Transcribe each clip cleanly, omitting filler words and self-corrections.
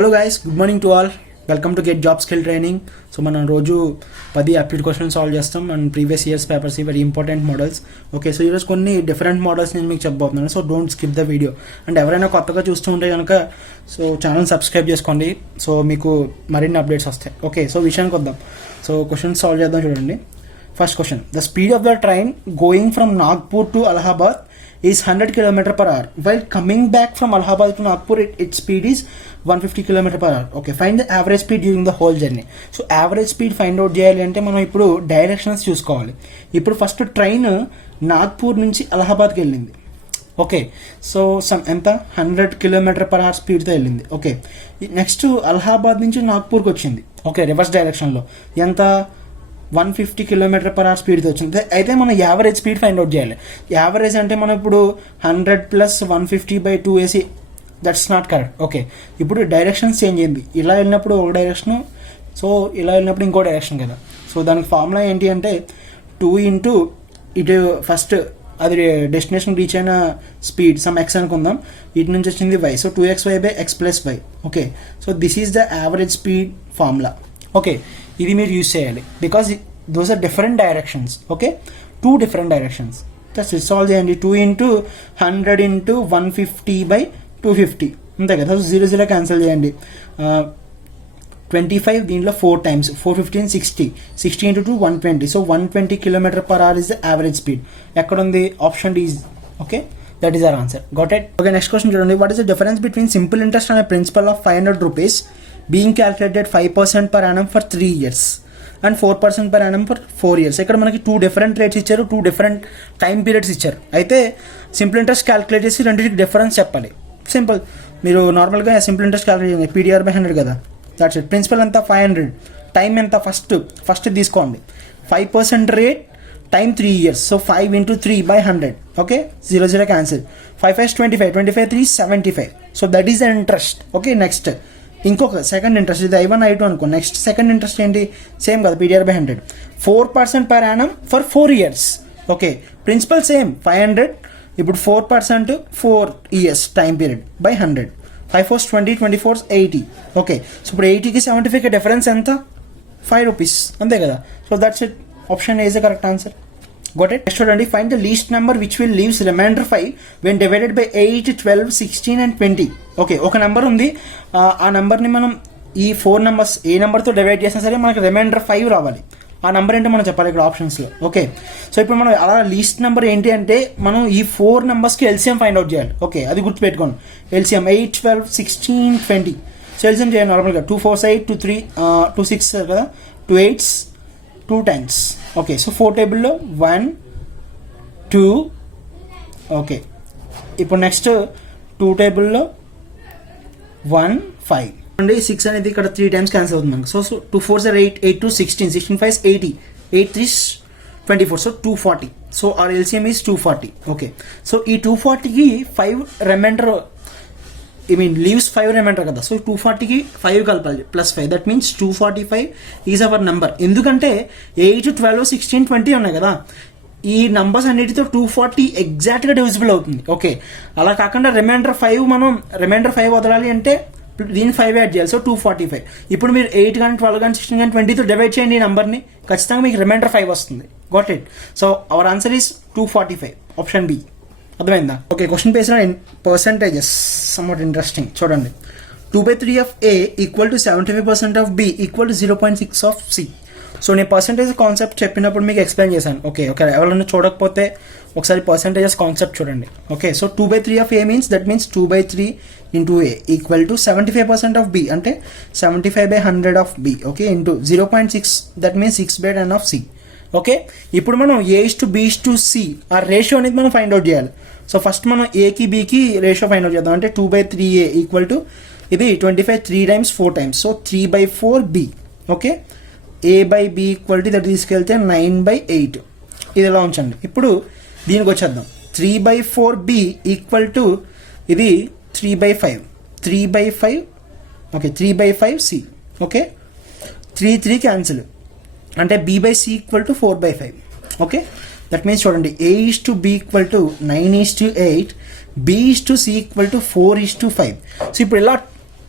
Hello guys, good morning to all. Welcome to get job skill training. So మనం రోజు 10 update questions solve చేస్తాం and previous years papers very important models. Okay, so ఈరోజు కొన్ని different models నేను మీకు చెప్పబోతున్నాను. So don't skip the video. And ఎవరైనా కొత్తగా చూస్తూ ఉంటే కనుక సో ఛానల్ సబ్స్క్రైబ్ చేసుకోండి. సో మీకు మరిన్ని అప్డేట్స్ వస్తాయి. ఓకే, సో విషయానికి వద్దాం. సో క్వశ్చన్స్ సాల్వ్ చేద్దాం. చూడండి, first question. The speed of the train going from Nagpur to Allahabad is 100 km/h. While coming back from Allahabad to Nagpur, its speed is 150 km/h. Okay, find the average speed during the whole journey. So average speed find out చేయాలి అంటే మనం ఇప్పుడు directions చూసుకోవాలి. ఇప్పుడు first train Nagpur నుంచి అలహాబాద్కి వెళ్ళింది. Okay, so ఎంత 100 km/h స్పీడ్తో వెళ్ళింది. ఓకే, నెక్స్ట్ అలహాబాద్ నుంచి నాగ్పూర్కి వచ్చింది. ఓకే, రివర్స్ డైరెక్షన్లో ఎంత 150 km/h స్పీడ్తో వచ్చింది. అయితే మనం యావరేజ్ స్పీడ్ ఫైండ్ అవుట్ చేయాలి. యావరేజ్ అంటే మనం ఇప్పుడు 100 + 150/2 వేసి దట్స్ నాట్ కరెక్ట్. ఓకే, ఇప్పుడు డైరెక్షన్స్ చేంజ్ అయింది. ఇలా వెళ్ళినప్పుడు ఒక డైరెక్షన్, సో ఇలా వెళ్ళినప్పుడు ఇంకో డైరెక్షన్ కదా. సో దానికి ఫార్ములా ఏంటి అంటే 2 ఇంటూ ఇటు ఫస్ట్ అది డెస్టినేషన్ రీచ్ అయిన స్పీడ్ సమ్ ఎక్స్ అనుకుందాం, ఇటు నుంచి వచ్చింది y, so 2xy/x + y. Okay, so this is the average speed formula. Okay, ఇది మీరు యూజ్ చేయాలి because those are different directions. Okay, 2 different directions. Solve చేయండి. 2 ఇంటూ 100 ఇంటూ 150/250 అంతే కదా. సో 0 0 క్యాన్సిల్ చేయండి. 25 దీంట్లో 4 times 415 60 60 into 2 120. So 120 km/h is the average speed. ఎక్కడ ఉంది? Option D. Okay, that is our answer. Got it? Okay, next question చూడండి. What is the difference between simple interest and principal of 500 rupees being calculated 5% per annum for 3 years and 4% per annum for 4 years? ఇక్కడ మనకి 2 different rates ఇచ్చారు, 2 different time periods ఇచ్చారు. అయితే simple interest calculate చేసి రెండింటికి difference చెప్పాలి. Simple, మీరు నార్మల్గా సింపుల్ ఇంట్రెస్ట్ క్యాల్కులేట్ చేయండి. PDR/100 కదా, దాట్స్ ఇట్. ప్రిన్సిపల్ ఎంత 500, టైం ఎంత ఫస్ట్ తీసుకోండి. 5% rate, time 3 years. So 5 into 3/100. Okay, 0 0 cancel. 5 5 25 25 3 75. So that is the interest. Okay, next ఇంకొక సెకండ్ ఇంట్రెస్ట్, ఇది I1 I2 అనుకో. నెక్స్ట్ సెకండ్ ఇంట్రెస్ట్ ఏంటి? సేమ్ కదా, PDR/100. 4% per annum for 4 years. Okay, principal same 500. ఇప్పుడు 4% 4 years time period by 100. 5 4 20 24 80. Okay, so ఇప్పుడు 80కి 75కి difference ఎంత? 5 rupees అంతే కదా. So that's it. Option A is the correct answer. Got it? Next చూడండి. Find the least number which will leaves remainder 5 when divided by 8, 12, 16 and 20. Okay, ఒక number ఉంది. ఆ నెంబర్ని మనం ఈ 4 నెంబర్స్ ఏ నెంబర్తో డివైడ్ చేసినా సరే మనకి రిమైండర్ 5 రావాలి. ఆ నెంబర్ ఏంటో మనం చెప్పాలి ఇక్కడ ఆప్షన్స్లో. ఓకే, సో ఇప్పుడు మనం అలా లీస్ట్ నెంబర్ ఏంటి అంటే మనం ఈ 4 నెంబర్స్కి ఎల్సిఎం ఫైండ్ అవుట్ చేయాలి. ఓకే, అది గుర్తుపెట్టుకోండి. ఎల్సిఎం 8, 12, 16, 20. సో ఎల్సిఎం చేయాలి నార్మల్గా. 2 4 8 2 3 2 6 కదా, 2 8s 2 10s. ఓకే, సో 4 టేబుల్లో 1 2. ఓకే, ఇప్పుడు నెక్స్ట్ 2 టేబుల్లో 1 5 అండి. 6 అనేది ఇక్కడ 3 టైమ్స్ క్యాన్సిల్ అవుతుంది మనకు. So 2 4s are 8, 8 2 16, 16 5s 80, 8 3s 24. So 240. So our LCM is 240. Okay, so ఈ 240కి 5 రిమైండర్, లీవ్స్ 5 రిమైండర్ కదా. సో 240కి 5 కలపాలి +5. That means 245 is our number. ఎందుకంటే 8, 12, 16, 20 ఉన్నాయి కదా. ఈ నంబర్స్ అన్నిటితో 240 ఎగ్జాక్ట్గా డివిజిబుల్ అవుతుంది. ఓకే, అలా కాకుండా రిమైండర్ 5 వదలాలి అంటే దీన్ని 5 యాడ్ చేయాలి. సో 245. ఇప్పుడు మీరు 8 కానీ 12 కానీ 16 కానీ 20తో డివైడ్ చేయండి ఈ నెంబర్ని, ఖచ్చితంగా మీకు రిమైండర్ 5 వస్తుంది. Got it? So our answer is 245. Option B. అర్థమైందా? Okay, question based on percentages somewhat interesting. చూడండి, 2/3 of A equal to 75% of B equal to 0.6 of C. So నేను పర్సంటేజ్ కాన్సెప్ట్ చెప్పినప్పుడు మీకు ఎక్స్ప్లెయిన్ చేశాను. ఓకే, ఎవరైనా చూడకపోతే ఒకసారి పర్సంటేజెస్ కాన్సెప్ట్ చూడండి. Okay, so 2/3 of A means that means 2/3 into A equal to 75% of B అంటే 75/100 of B. Okay, into 0.6 that means 6/10 of C. Okay, ఇప్పుడు మనం A/B/C ఆ రేషియో అనేది మనం ఫైండ్ అవుట్ చేయాలి. సో ఫస్ట్ మనం ఏకి బీకి రేషియో ఫైండ్ అవుట్ చేద్దాం. అంటే 2/3A ఈక్వల్ టు ఇది 25 3 times 4 times. So 3/4B. Okay, A/B equal to ఇది తీసుకెళ్తే 9/8. ఇది ఎలా ఉంచండి. ఇప్పుడు దీనికి వచ్చేద్దాం. 3/4B ఈక్వల్ టు ఇది 3/5. 3/5. Okay, 3/5C. ఓకే, 3 క్యాన్సిల్ అంటే B/C equal to 4/5. Okay, that means చూడండి A/B equal to 9:8, B/C equal to 4:5. So ఇప్పుడు ఇలా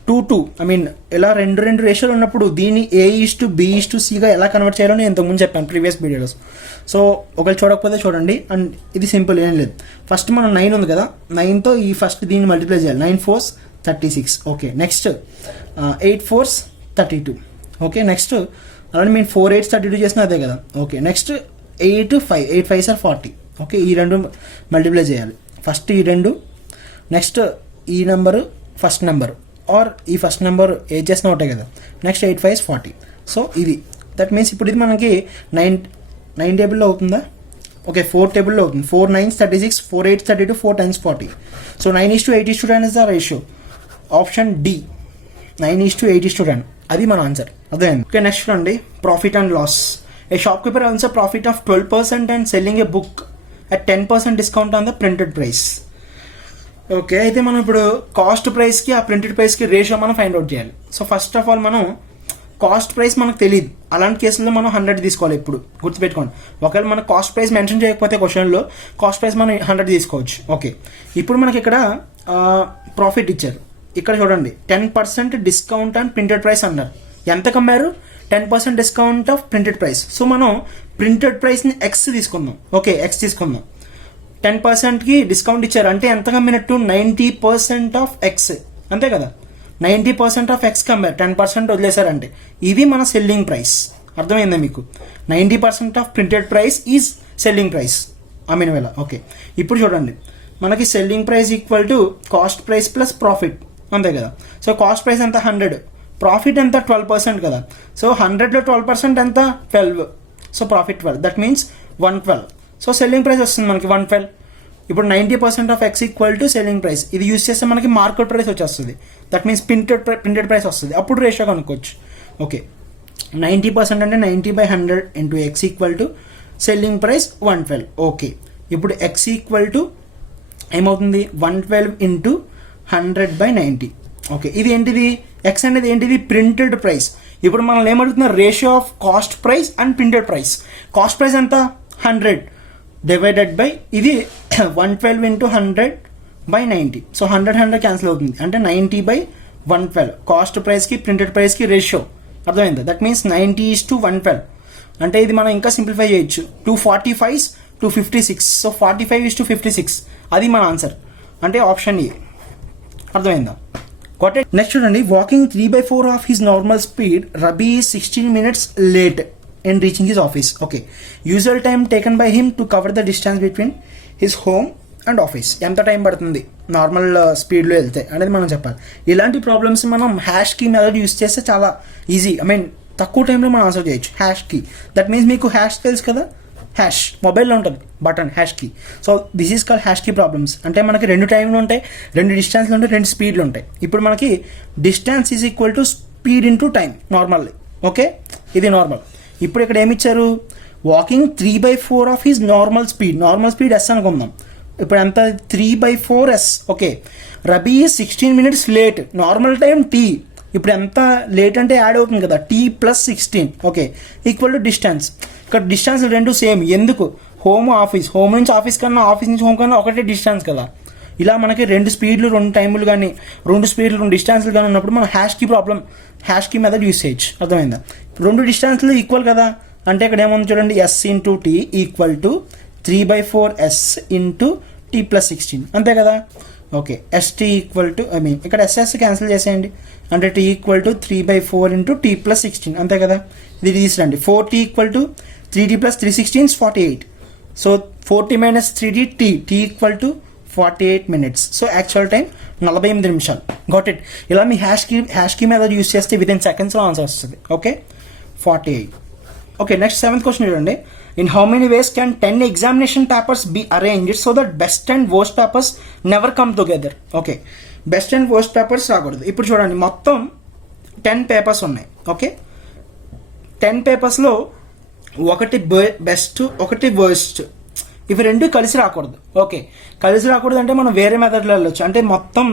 2 ఐ మీన్ ఇలా రెండు రేషియోలు ఉన్నప్పుడు దీన్ని A:B:C ఎలా కన్వర్ట్ చేయాలో నేను ఇంతకుముందు చెప్పాను ప్రీవియస్ వీడియోలో. సో ఒకవేళ చూడకపోతే చూడండి. అండ్ ఇది సింపుల్, ఏం లేదు. ఫస్ట్ మనం 9 ఉంది కదా, 9తో ఈ ఫస్ట్ దీన్ని మల్టిప్లై చేయాలి. 9 4s 36. Okay, next 8 4s 32. Okay, next అలానే మేము 4 8s 32 చేసిన అదే కదా. Okay, next 8 5s are 40. Okay, ఈ రెండు మల్టిప్లై చేయాలి. ఫస్ట్ ఈ రెండు, నెక్స్ట్ ఈ నెంబరు ఫస్ట్ నెంబరు, ఆర్ ఈ ఫస్ట్ నెంబర్ ఏది చేసినా ఒకటే కదా. Next 8 5s 40. సో ఇది దట్ మీన్స్ ఇప్పుడు ఇది మనకి 9 టేబుల్లో అవుతుందా? ఓకే, 4 టేబుల్లో అవుతుంది. 4 9s 36, 4 8s 32, 4 10s 40. So 9:8:10 is the ratio. Option D 9:8:10. అది మన ఆన్సర్. అదే. ఓకే, నెక్స్ట్ అండి, profit and loss. A shopkeeper earns a profit of 12% and selling a book at 10% discount on the printed price. Okay, అయితే మనం ఇప్పుడు cost ప్రైస్కి ఆ printed ప్రైస్కి రేషియో మనం ఫైండ్ అవుట్ చేయాలి. సో ఫస్ట్ ఆఫ్ ఆల్ మనం కాస్ట్ ప్రైస్ మనకు తెలియదు. అలాంటి కేసుల్లో మనం 100 తీసుకోవాలి. ఇప్పుడు గుర్తుపెట్టుకోండి, ఒకవేళ మన కాస్ట్ ప్రైస్ మెన్షన్ చేయకపోతే క్వశ్చన్లో కాస్ట్ ప్రైస్ మనం 100 తీసుకోవచ్చు. ఓకే, ఇప్పుడు మనకి ఇక్కడ ప్రాఫిట్ ఇచ్చారు. ఇక్కడ చూడండి 10% డిస్కౌంట్ అండ్ ప్రింటెడ్ ప్రైస్ అన్నారు. ఎంత కమ్మారు? 10% discount of printed price. So మనం ప్రింటెడ్ ప్రైస్ని ఎక్స్ తీసుకుందాం. ఓకే, ఎక్స్ తీసుకుందాం. 10%కి డిస్కౌంట్ ఇచ్చారు అంటే ఎంత కమ్మినట్టు? 90% ఆఫ్ ఎక్స్, అంతే కదా. 90% ఆఫ్ ఎక్స్ కమ్మారు, 10% వదిలేశారంటే ఇది మన సెల్లింగ్ ప్రైస్. అర్థమైందా మీకు? 90% of printed price is selling price అమ్మిన వేళ. ఓకే, ఇప్పుడు చూడండి మనకి selling price equal to cost price plus profit, అంతే కదా. సో కాస్ట్ ప్రైస్ ఎంత? 100, ప్రాఫిట్ ఎంత? 12% కదా. సో 100లో 12% ఎంత? 12. So profit 12, that means 112. So selling price వస్తుంది మనకి 112. ఇప్పుడు 90% of X equal to selling price. ఇది యూజ్ చేస్తే మనకి మార్కెట్ ప్రైస్ వచ్చేస్తుంది. దట్ మీన్స్ ప్రింటెడ్ ప్రైస్ వస్తుంది. అప్పుడు రేషియో కనుక్కోవచ్చు. ఓకే, 90% అంటే 90/100 into X equal to selling price 112. Okay, ఇప్పుడు ఎక్స్ ఈక్వల్ టు ఏమవుతుంది? 112 ఇంటూ 100/90. ఓకే, ఇది ఏంటిది? ఎక్స్ అనేది ఏంటిది? Printed price. ఇప్పుడు మనం ఏమడుగుతున్నారు? Ratio of cost price and printed price. Cost price ఎంత? 100 డివైడెడ్ బై ఇది 112 ఇంటూ 100/90. సో 100 క్యాన్సిల్ అవుతుంది అంటే 90/112. కాస్ట్ ప్రైస్కి ప్రింటెడ్ ప్రైస్కి రేషియో. అర్థమైందా? That means 90:112. అంటే ఇది మనం ఇంకా సింప్లిఫై చేయొచ్చు. 245 to 56. సో 45:56. అది మన ఆన్సర్. అంటే ఆప్షన్ ఏ. అర్థమైందా? Got it? నెక్స్ట్ చూడండి, walking 3/4 of his normal speed, rabi 16 minutes late in reaching his office. Okay, usual time taken by him to cover the distance between his home and office. ఎంత time పడుతుంది normal స్పీడ్లో వెళ్తే అనేది మనం చెప్పాలి. ఇలాంటి problems మనం హ్యాష్ కీ మెథడ్ యూస్ చేస్తే చాలా ఈజీ. ఐ మీన్ తక్కువ టైంలో మనం ఆన్సర్ చేయొచ్చు. హ్యాష్ కీ, దట్ మీన్స్ మీకు హ్యాష్ తెలుసు కదా, హ్యాష్ మొబైల్లో ఉంటుంది button, hash key. So this is call hash key problems. అంటే మనకి 2 టైంలు ఉంటాయి, 2 డిస్టెన్స్లు ఉంటాయి, 2 స్పీడ్లు ఉంటాయి. ఇప్పుడు మనకి distance is equal to speed into time normally. Okay, ఇది నార్మల్. ఇప్పుడు ఇక్కడ ఏమిచ్చారు? Walking 3/4 of his normal speed. Normal speed S అనుకుందాం. ఇప్పుడు ఎంత? 3/4s. Okay, Rabi 16 minutes late, normal time T. ఇప్పుడు ఎంత లేట్ అంటే యాడ్ అవుతుంది కదా, T plus 16. Okay, equal to distance. ఇక్కడ డిస్టెన్స్ రెండు సేమ్. ఎందుకు? హోమ్ ఆఫీస్, హోమ్ నుంచి ఆఫీస్ కన్నా ఆఫీస్ నుంచి హోమ్ కన్నా ఒకటే డిస్టెన్స్ కదా. ఇలా మనకి 2 స్పీడ్లు 2 టైములు కానీ 2 స్పీడ్లు 2 డిస్టెన్స్లు కానీ ఉన్నప్పుడు మనం హ్యాష్ కీ మెథడ్ యూస్ చేయొచ్చు. అర్థమైందా? 2 డిస్టెన్స్లు ఈక్వల్ కదా. అంటే ఇక్కడ ఏముంది చూడండి, S into T equal to 3/4s into T plus 16, అంతే కదా. Okay, ST equal to I mean ఇక్కడ ఎస్ఎస్ క్యాన్సిల్ చేసేయండి. అంటే T equal to 3/4 into T plus 16, అంతే కదా. ఇది తీసురండి. 4t equal to 3t plus 316 48. So 40 minus 3t T equal to 48 minutes. So actual time 48 నిమిషాలు. Got it? ఇలా మీ హ్యాష్ కీ మెథడ్ యూస్ చేస్తే విత్ ఇన్ సెకండ్స్లో ఆన్సర్ వస్తుంది. Okay, 48. Okay, next 7th question చూడండి. In how many ways can 10 examination papers be arranged so that best and worst papers never come together? Okay, best and worst papers రాకూడదు. ఇప్పుడు చూడండి, మొత్తం 10 papers ఉన్నాయి. Okay, 10 పేపర్స్లో ఒకటి best, ఒకటి worst. ఇవి 2 కలిసి రాకూడదు. ఓకే, కలిసి రాకూడదు అంటే మనం వేరే మెథడ్లో వెళ్ళొచ్చు. అంటే మొత్తం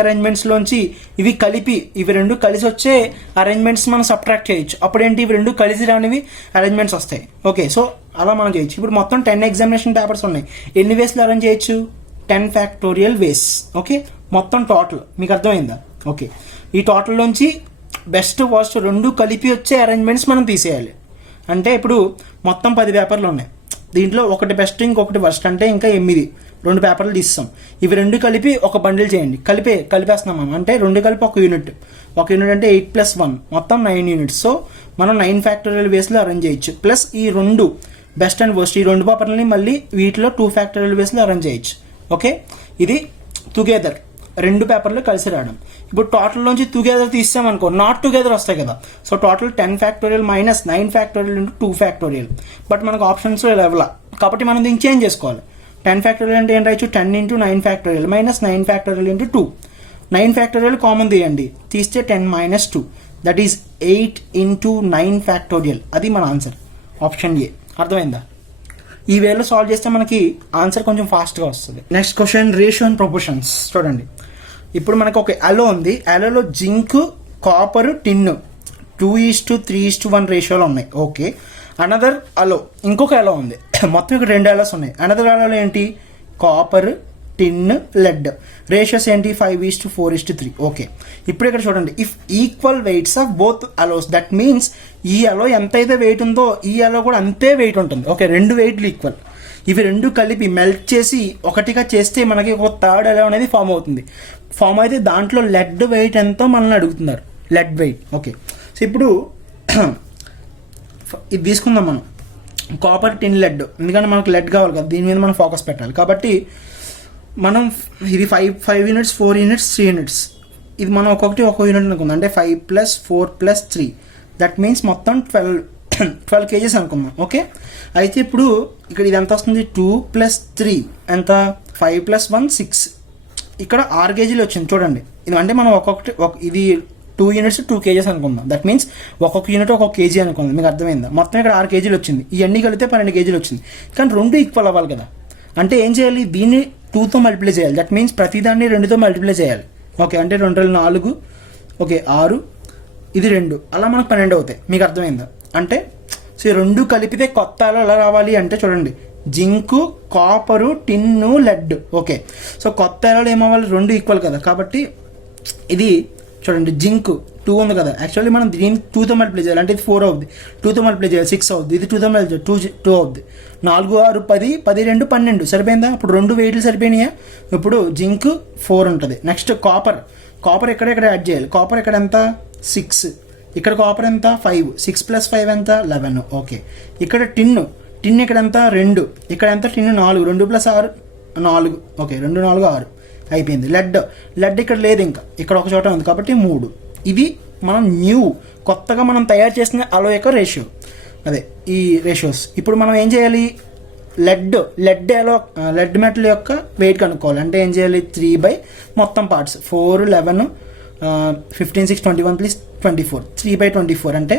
అరేంజ్మెంట్స్లోంచి ఇవి కలిపి, ఇవి 2 కలిసి వచ్చే అరేంజ్మెంట్స్ మనం సబ్ట్రాక్ట్ చేయొచ్చు. అప్పుడేంటి? ఇవి 2 కలిసి రానివి అరేంజ్మెంట్స్ వస్తాయి. ఓకే, సో అలా మనం చేయొచ్చు. ఇప్పుడు మొత్తం 10 ఎగ్జామినేషన్ పేపర్స్ ఉన్నాయి. ఎన్ని వేస్లో అరేంజ్ చేయొచ్చు? 10 ఫ్యాక్టోరియల్ వేస్. ఓకే, మొత్తం టోటల్ మీకు అర్థమైందా? ఓకే, ఈ టోటల్లోంచి బెస్ట్ వర్స్ట్ రెండు కలిపి వచ్చే అరేంజ్మెంట్స్ మనం తీసేయాలి. అంటే ఇప్పుడు మొత్తం 10 పేపర్లు ఉన్నాయి, దీంట్లో ఒకటి బెస్ట్ ఇంకొకటి వర్స్ట్, అంటే ఇంకా 8 రెండు పేపర్లు తీస్తాం. ఇవి రెండు కలిపి ఒక బండిల్ చేయండి. కలిపేస్తున్నాం మనం, అంటే రెండు కలిపి ఒక యూనిట్ అంటే 8+1 మొత్తం 9 యూనిట్స్. సో మనం 9 ఫ్యాక్టోరియల్ వేస్లో అరేంజ్ చేయొచ్చు. ప్లస్ ఈ రెండు బెస్ట్ అండ్ వర్స్ట్ ఈ రెండు పేపర్లని మళ్ళీ వీటిలో 2 ఫ్యాక్టోరియల్ వేస్లో అరేంజ్ చేయొచ్చు. ఓకే, ఇది టుగెదర్ రెండు పేపర్లు కలిసి రావడం. ఇప్పుడు టోటల్లోంచి టుగెదర్ తీసామనుకో నాట్ టుగెదర్ వస్తాయి కదా. So total 10 factorial minus 9 factorial into 2 factorial. But మనకు ఆప్షన్స్లో లెవెల్ కాబట్టి మనం దీన్ని చేంజ్ చేసుకోవాలి. 10 ఫ్యాక్టోరియల్ అంటే ఏం రాయొచ్చు, 10 into 9 factorial minus 9 factorial into 2. 9 factorial common తీయండి, తీస్తే 10 minus 2 that is 8 into 9 factorial. అది మన ఆన్సర్, ఆప్షన్ ఏ. అర్థమైందా? ఈ వేలో సాల్వ్ చేస్తే మనకి ఆన్సర్ కొంచెం ఫాస్ట్గా వస్తుంది. Next question, ratio and proportions. చూడండి, ఇప్పుడు మనకు ఒక అలో ఉంది. అలోలో జింక్, కాపర్, టిన్ 2:3:1 రేషియోలో ఉన్నాయి. ఓకే, అనదర్ అలో ఇంకొక అలో ఉంది. మొత్తం ఇక్కడ 2 అలోస్ ఉన్నాయి. అనదర్ అలోలో ఏంటి, కాపర్, టిన్, లెడ్. రేషియోస్ ఏంటి, 5:4:3. ఓకే, ఇప్పుడు ఇక్కడ చూడండి, if equal weights of both allows that means ఈ అలో ఎంతైతే వెయిట్ ఉందో ఈ అలో కూడా అంతే వెయిట్ ఉంటుంది. ఓకే, రెండు వెయిట్లు ఈక్వల్. ఇవి రెండు కలిపి మెల్ట్ చేసి ఒకటిగా చేస్తే మనకి ఒక థర్డ్ అలో అనేది ఫామ్ అవుతుంది. ఫామ్ అయితే దాంట్లో లెడ్ వెయిట్ ఎంతో మనల్ని అడుగుతున్నారు, లెడ్ వెయిట్. ఓకే, సో ఇప్పుడు ఇది తీసుకుందాం మనం, కాపర్, టిన్, లెడ్. ఎందుకంటే మనకు లెడ్ కావాలి కదా, దీని మీద మనం ఫోకస్ పెట్టాలి. కాబట్టి మనం ఇది 5 యూనిట్స్, 4 యూనిట్స్, 3 యూనిట్స్. ఇది మనం ఒక్కొక్కటి ఒక్కో యూనిట్ అనుకుందాం. అంటే 5+4+3 దట్ మీన్స్ మొత్తం 12 కేజెస్ అనుకుందాం. ఓకే, అయితే ఇప్పుడు ఇక్కడ ఇది ఎంత వస్తుంది, 2+3 ఎంత, 5+1 6. ఇక్కడ 6 కేజీలు వచ్చింది చూడండి. ఇది అంటే మనం ఇది 2 యూనిట్స్ 2 కేజెస్ అనుకుందాం. దట్ మీన్స్ ఒక్కొక్క యూనిట్ ఒక్కొక్క కేజీ అనుకుందాం. మీకు అర్థమైందా? మొత్తం ఇక్కడ 6 కేజీలు వచ్చింది. ఇవన్నీ కలిపితే 12 కేజీలు వచ్చింది. కానీ రెండు ఈక్వల్ అవ్వాలి కదా. అంటే ఏం చేయాలి, దీన్ని 2తో మల్టిప్లై చేయాలి. దట్ మీన్స్ ప్రతిదాన్ని 2తో మల్టిప్లై చేయాలి. ఓకే, అంటే 2 4, ఓకే 6, ఇది 2, అలా మనకు 12 అవుతాయి. మీకు అర్థమైందా? అంటే సో ఈ రెండు కలిపితే కొత్త అలో ఎలా రావాలి అంటే చూడండి, zinc, copper, tin, lead. Okay, so కొత్త అలోలు ఏమవ్వాలి, రెండు ఈక్వల్ కదా. కాబట్టి ఇది చూడండి, జింక్ 2 ఉంది కదా, యాక్చువల్లీ మనం దీన్ని 2తో మల్టిప్లై చేయాలి. అంటే ఇది 4 అవుద్ది, 2తో మల్టిప్లై చేయాలి 6 అవుద్ది. ఇది 2తో మల్టిప్లై 2 అవుద్ది. 4 6 10 10 2 12 సరిపోయిందా? ఇప్పుడు రెండు వెయిట్లు సరిపోయినాయా? ఇప్పుడు జింక్ 4 ఉంటుంది. నెక్స్ట్ కాపర్ ఎక్కడ యాడ్ చేయాలి. కాపర్ ఇక్కడ ఎంత, 6. ఇక్కడ కాపర్ ఎంత, 5. 6+5 ఎంత, 11. ఓకే, ఇక్కడ టిన్ ఇక్కడ ఎంత, 2. ఇక్కడ ఎంత, టిన్ 4. 2+6 4. ఓకే, 2 4 6 అయిపోయింది. లెడ్ ఇక్కడ లేదు, ఇంకా ఇక్కడ ఒక చోట ఉంది కాబట్టి 3. ఇది మనం కొత్తగా మనం తయారు చేసిన అలో యొక్క రేషియో, అదే ఈ రేషియోస్. ఇప్పుడు మనం ఏం చేయాలి, లెడ్ మెటల్ యొక్క వెయిట్ కనుక్కోవాలి. అంటే ఏం చేయాలి, 3 మొత్తం పార్ట్స్ 4 11 15 6 21 + 24 3/24 అంటే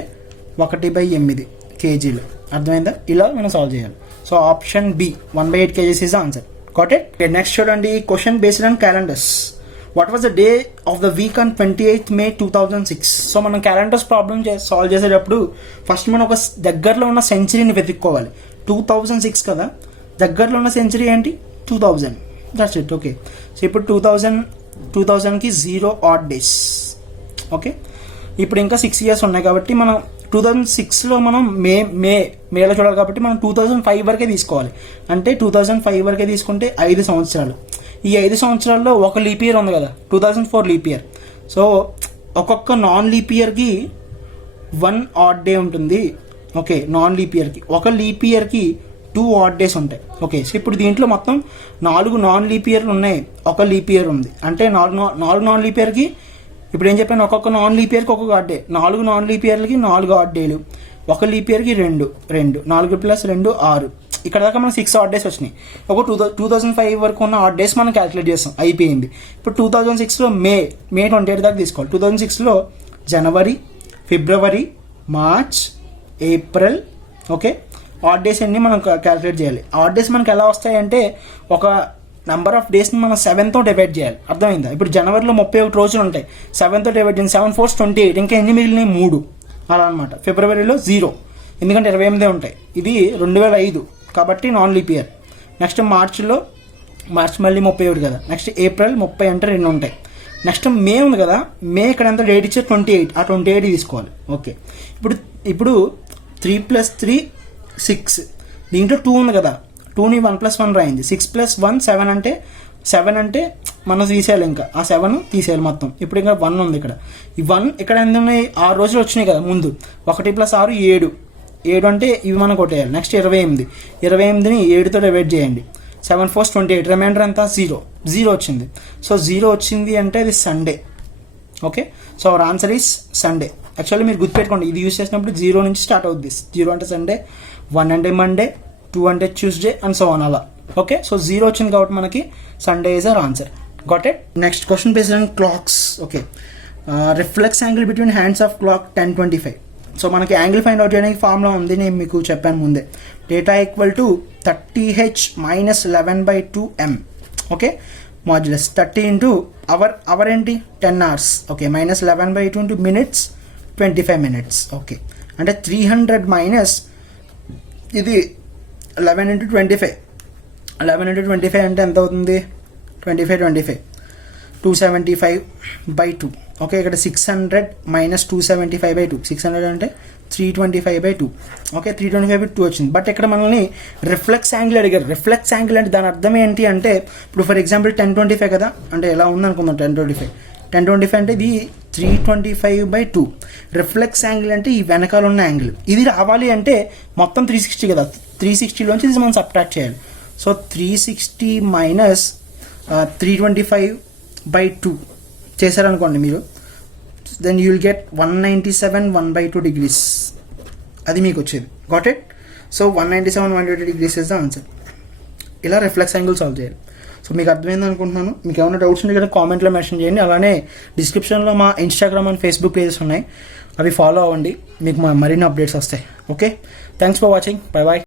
1/8 కేజీలు. అర్థమైందా? ఇలా మనం సాల్వ్ చేయాలి. So option B 1/8 kgs is answer. Got it? Next చూడండి, question based on calendars. What was the day of the week on 28th May 2006? సో మనం క్యాలెండర్స్ ప్రాబ్లమ్ సాల్వ్ చేసేటప్పుడు ఫస్ట్ మనం ఒక దగ్గరలో ఉన్న సెంచరీని వెతుక్కోవాలి. 2006 కదా, దగ్గరలో ఉన్న సెంచరీ ఏంటి, 2000. That's it. ఓకే, సో ఇప్పుడు 2000కి 0 odd days. ఓకే, ఇప్పుడు ఇంకా 6 years ఉన్నాయి కాబట్టి మనం 2006లో మనం మేలో చూడాలి కాబట్టి మనం 2005 వరకే తీసుకోవాలి. అంటే 2005 వరకే తీసుకుంటే 5 సంవత్సరాలు. ఈ 5 సంవత్సరాల్లో ఒక లీప్ ఇయర్ ఉంది కదా, 2004 లీప్ ఇయర్. సో ఒక్కొక్క నాన్ లీప్ ఇయర్కి 1 odd day ఉంటుంది. ఓకే, నాన్ లీప్ ఇయర్కి ఒక లీప్ ఇయర్కి 2 odd days ఉంటాయి. ఓకే, సో ఇప్పుడు దీంట్లో మొత్తం 4 నాన్ లీప్ ఇయర్లు ఉన్నాయి, ఒక లీప్ ఇయర్ ఉంది. అంటే 4 నాన్ లీప్ ఇయర్కి ఇప్పుడు ఏం చెప్పాను, ఒక్కొక్క నాన్ లీప్ ఇయర్కి ఒక్కొక్క odd day. 4 నాన్ లీప్ ఇయర్లకి 4 odd dayలు, ఒక లీప్ ఇయర్కి 2 4 + 2 6. ఇక్కడ దాకా మనం 6 odd days వచ్చినాయి. ఒక 2005 వరకు ఉన్న odd days మనం క్యాలిక్యులేట్ చేస్తాం, అయిపోయింది. ఇప్పుడు 2006లో మే 28 దాకా తీసుకోవాలి. 2006లో జనవరి, ఫిబ్రవరి, March, April. Okay, odd days అన్ని మనం క్యాలిక్యులేట్ చేయాలి. odd days మనకి ఎలా వస్తాయంటే ఒక నెంబర్ ఆఫ్ డేస్ని మనం 7తో డివైడ్ చేయాలి. అర్థమైందా? ఇప్పుడు జనవరిలో 31 రోజులు ఉంటాయి, 7తో డివైడ్ చేయండి, 7 4 28. ఇంకా ఎన్ని మిగిలినాయి, 3 అలా అనమాట. ఫిబ్రవరిలో 0 ఎందుకంటే 28 ఉంటాయి. ఇది 2005 కాబట్టి non leap year. Next March మళ్ళీ 31 కదా. నెక్స్ట్ ఏప్రిల్ 30 అంటే 2 ఉంటాయి. నెక్స్ట్ మే ఉంది కదా, మే ఇక్కడ ఎంత డేట్ ఇచ్చే 28, ఆ 28 తీసుకోవాలి. ఓకే, ఇప్పుడు 3 + 3 6, దీంట్లో 2 ఉంది కదా, 2ని 1 + 1 రాయింది. 6 + 1 7 అంటే మనం తీసేయాలి, ఇంకా ఆ 7 తీసేయాలి మొత్తం. ఇప్పుడు ఇంకా 1 ఉంది ఇక్కడ. ఈ 1 ఇక్కడ ఎంత ఉన్నాయి, 6 రోజులు వచ్చినాయి కదా ముందు. 1 + 6 7 అంటే ఇవి మనం కొట్టేయాలి. నెక్స్ట్ 28ని 7తో డివైడ్ చేయండి. 7 4 28, రిమైండర్ ఎంత 0 వచ్చింది. సో 0 వచ్చింది అంటే అది Sunday. Okay, so our answer is Sunday. Actually మీరు గుర్తుపెట్టుకోండి, ఇది యూస్ చేసినప్పుడు 0 నుంచి స్టార్ట్ అవుద్ది. 0 అంటే సండే, 1 అంటే మండే, 2 అంటే ట్యూస్డే అండ్ సో ఆన్ అలా. ఓకే, సో 0 వచ్చింది కాబట్టి మనకి Sunday is our answer. Got it. Next question based on clocks. Okay, reflex angle between hands of clock 10:25. So మనకి యాంగిల్ ఫైండ్ అవుట్ చేయడానికి ఫార్ములా ఉంది, నేను మీకు చెప్పాను ముందే. Data = 30h - 11/2m. Okay, modulus 30 into hour ఏంటి 10 hours. Okay, -11/2 into minutes 25 minutes. Okay, అంటే 300 minus ఇది 11 × 25. 11 × 25 అంటే ఎంత అవుతుంది, 25 275/2. ఓకే, ఇక్కడ 600 - 275/2. 600 అంటే 325/2. ఓకే, 325/2 వచ్చింది. బట్ ఇక్కడ మనల్ని రిఫ్లెక్స్ యాంగిల్ అడిగారు. రిఫ్లెక్స్ యాంగిల్ అంటే దాని అర్థం ఏంటి అంటే, ఇప్పుడు ఫర్ ఎగ్జాంపుల్ 1025 కదా, అంటే ఎలా ఉందనుకుందాం 1025 అంటే ఇది 325/2. రిఫ్లెక్స్ యాంగిల్ అంటే ఈ వెనకాల ఉన్న యాంగిల్. ఇది రావాలి అంటే మొత్తం 360 కదా, 360లోంచి ఇది మనం సబ్ట్రాక్ట్ చేయాలి. సో 360 - 325/2 చేశారనుకోండి మీరు, then you will get 197 degrees. అది మీకు వచ్చేది. Got it. So 197 degrees is the answer. ఇలా రిఫ్లెక్స్ యాంగిల్ సాల్వ్ చేయాలి. సో మీకు అర్థమైంది అనుకుంటున్నాను. మీకు ఏమైనా డౌట్స్ ఉంటే కదా కామెంట్లో మెన్షన్ చేయండి. అలానే డిస్క్రిప్షన్లో మా ఇన్స్టాగ్రామ్ అండ్ ఫేస్బుక్ పేజెస్ ఉన్నాయి, అవి ఫాలో అవ్వండి, మీకు మరిన్ని అప్డేట్స్ వస్తాయి. Okay, thanks for watching. Bye bye.